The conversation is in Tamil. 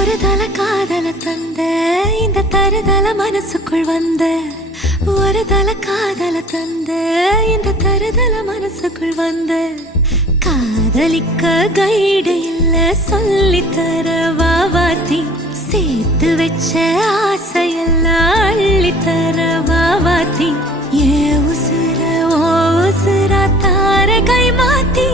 ஒரு தல காதல தந்த இந்த தருதல மனசுக்குள் வந்த ஒரு தல காதல தந்த இந்த தருதல மனசுக்குள் வந்த காதலிக்க கைடு இல்ல சொல்லித்தர வாவாத்தி சேர்த்து வச்ச ஆசையெல்லாம் அள்ளித்தர வாவாத்தி ஏ உசுர ஓ உசுரா தார கை மாத்தி